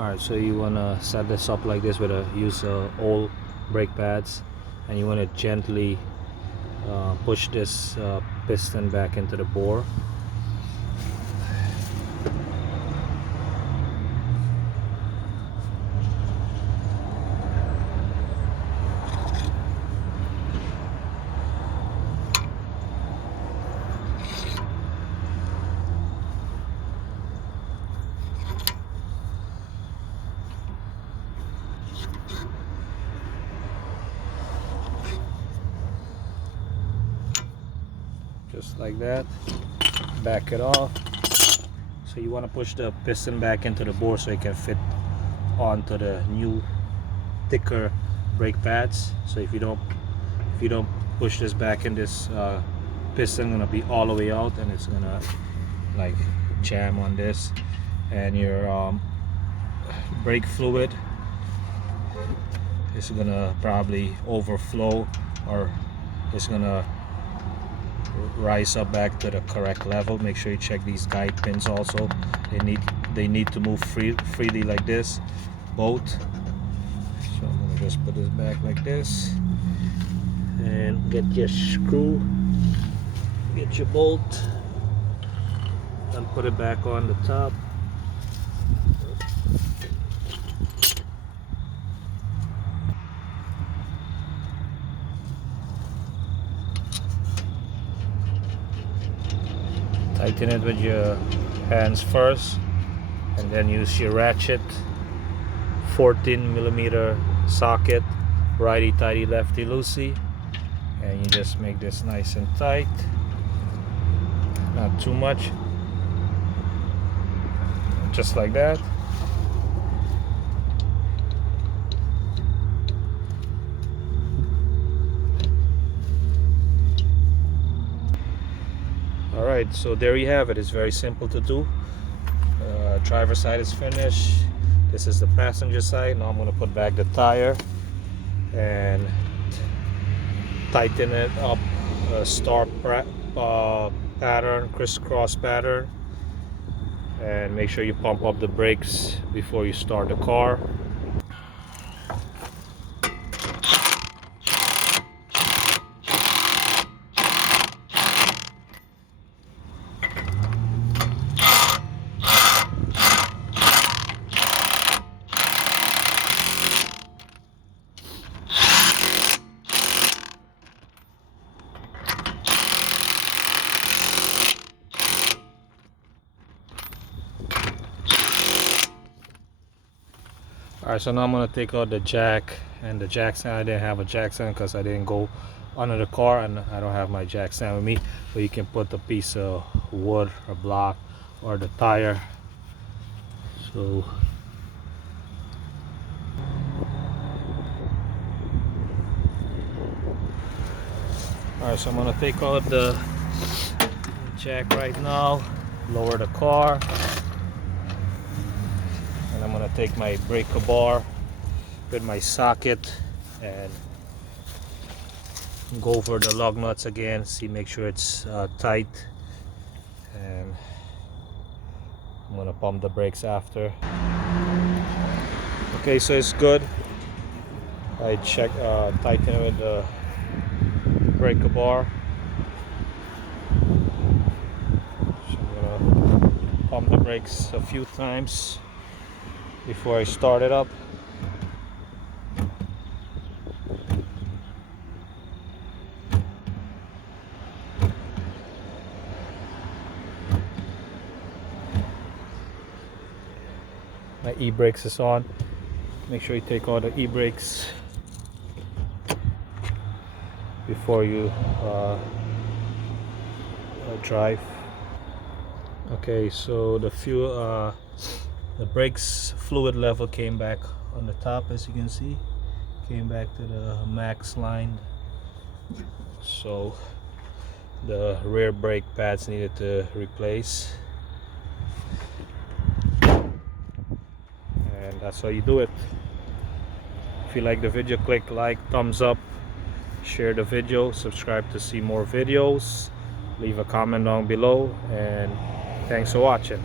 Alright, so you want to set this up like this with use old brake pads, and you want to gently push this piston back into the bore. Just like that. Back it off. So you want to push the piston back into the bore so it can fit onto the new thicker brake pads. So if you don't push this back in, this piston gonna be all the way out, and it's gonna like jam on this, and your brake fluid is gonna probably overflow, or it's gonna rise up back to the correct level. Make sure you check these guide pins also. They need to move freely like this, both. So I'm gonna just put this back like this, and get your screw, get your bolt, and put it back on the top. Tighten it with your hands first, and then use your ratchet. 14mm socket, righty tighty, lefty loosey, and you just make this nice and tight, not too much, just like that. Alright, so there you have it. It's very simple to do. Driver side is finished. This is the passenger side. Now I'm going to put back the tire and tighten it up, star pattern, crisscross pattern, and make sure you pump up the brakes before you start the car. Alright, so now I'm going to take out the jack and the jack stand. I didn't have a jack stand because I didn't go under the car, and I don't have my jack stand with me. But you can put a piece of wood or block or the tire. So alright, so I'm going to take out the jack right now, lower the car. I'm going to take my breaker bar with my socket and go over the lug nuts again, make sure it's tight, and I'm going to pump the brakes after. Okay, so it's good. I tighten it with the breaker bar. So I'm going to pump the brakes a few times before I start it up. My e-brakes is on. Make sure you take all the e-brakes before you drive. Okay, so the brakes fluid level came back on the top, as you can see. Came back to the max line. So the rear brake pads needed to replace. And that's how you do it. If you like the video, click like, thumbs up, share the video, subscribe to see more videos, leave a comment down below, and thanks for watching.